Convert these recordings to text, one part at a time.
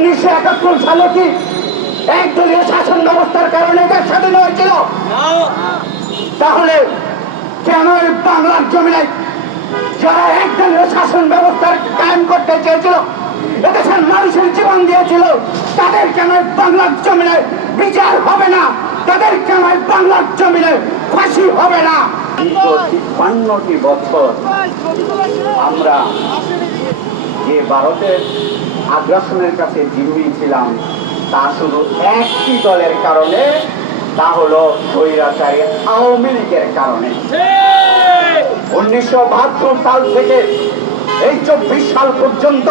উনিশশো একাত্তর সালে কি একদলীয় শাসন ব্যবস্থার কারণে দেশ স্বাধীন হয়েছিল? তাহলে কেন বাংলার জমিনে যারা একদলীয় শাসন ব্যবস্থার কায়েম করতে চেয়েছিল এদেশের মানুষের জীবন দিয়েছিল তাদের কেন বাংলার জমিনে বিচার হবে না? তাদের কেন বাংলার জমিনে ফাঁসি হবে না? বছর আমরা যে ভারতের আগ্রাসনের কাছে জিম্মি ছিলাম। তা শুধু একটি দলের কারণে, তা হলো স্বৈরাচারী আওয়ামী লীগের কারণে। উনিশশো বাহাত্তর সাল থেকে এই চব্বিশ সাল পর্যন্ত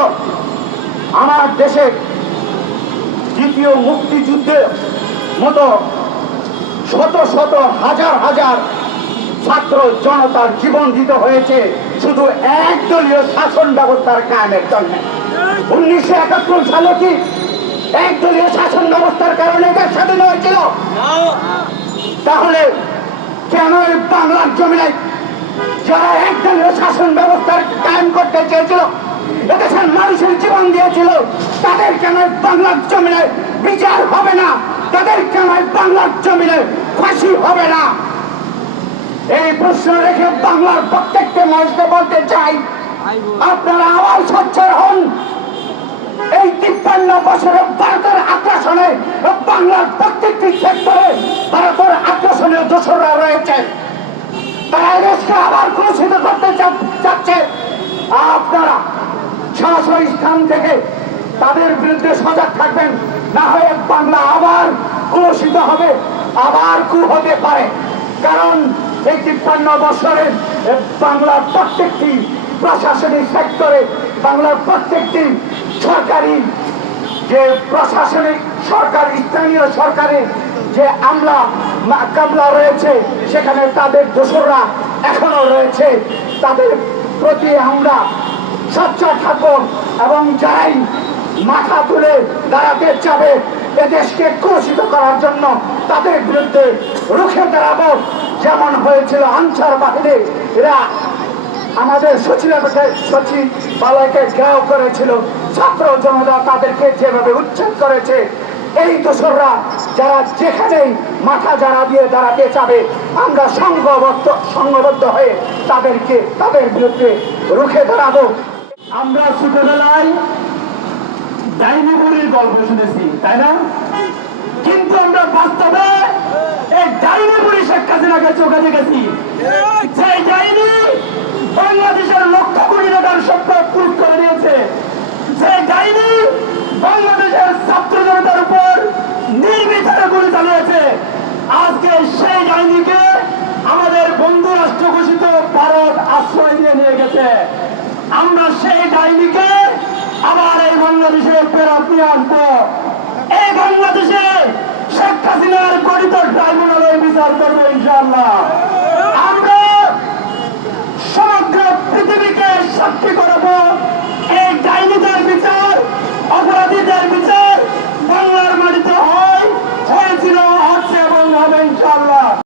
আমার দেশে দ্বিতীয় মুক্তিযুদ্ধের মতো শত শত হাজার হাজার ছাত্র জনতার জীবন দিতে হয়েছে শুধু একদলীয় শাসন ব্যবস্থার কায়েমের জন্য। উনিশশো একাত্তর সালে কি একদলীয় শাসন ব্যবস্থার কারণে দেশ স্বাধীন হয়েছিল তাহলে কেন এই বাংলার জমিনে যারা একদলীয় শাসন ব্যবস্থার কায়েম করতে চেয়েছিল, এদেশের মানুষের জীবন দিয়েছিল, তাদের কেন বাংলার জমিনে বিচার হবে না? তাদের কেন বাংলার জমিনে ফাঁসি হবে না? এই প্রশ্ন রেখে বাংলার প্রত্যেকটা মানুষকে বলতে চাই, আপনারা আবার সচ্ছর বছরের ভারতের আগ্রাসনে বাংলার প্রত্যেকটি সেক্টরে ভারতের আগ্রাসনে দোসররা রয়েছে। তারা দেশকে আবার কলুষিত করতে চাচ্ছে। আপনারা সরাসরি স্থান থেকে তাদের বিরুদ্ধে সজাগ থাকবেন। না হয় বাংলা আবার কলুষিত হবে, আবার কু হতে পারে। কারণ এই তিপ্পান্ন বছরে বাংলার প্রত্যেকটি প্রশাসনিক সেক্টরে বাংলার প্রত্যেকটি সরকারি যে প্রশাসনিক সরকার, স্থানীয় সরকারের যে আমলা কামলা রয়েছে, সেখানে তাদের দোসররা এখনও রয়েছে। তাদের প্রতি আমরা সচ্চর থাকুন এবং যারাই মাথা তুলে দাঁড়াতে চাবে এদেশকে কলুষিত করার জন্য তাদের বিরুদ্ধে রুখে দাঁড়াবো। যেমন হয়েছিল আনসার বাহিনী এরা আমাদের সচিবালয়কে ঘেরাও করেছিল। ছাত্র জনতা তাদেরকে যেভাবে উচ্ছেদ করেছে, এই দোসররা যারা যেখানেই মাথা যারা দিয়ে দাঁড়াতে চাবে, আমরা সংঘবদ্ধ সংঘবদ্ধ হয়ে তাদেরকে, তাদের বিরুদ্ধে রুখে দাঁড়াবো। আমরা ছোটবেলায় ডাইনিগুড়ির গল্প শুনেছি, তাই না? কিন্তু আমরা বাস্তবে এই ডাইনি শেখ হাসিনাকে চোখে দেখেছি। সেই ডাইনি আমরা সেই ডাইনিকে আবার এই বাংলাদেশে ফেরত নিয়ে আসব। এই বাংলাদেশে শেখ হাসিনার গঠিত ট্রাইব্যুনালের বিচার করব ইনশাআল্লাহ।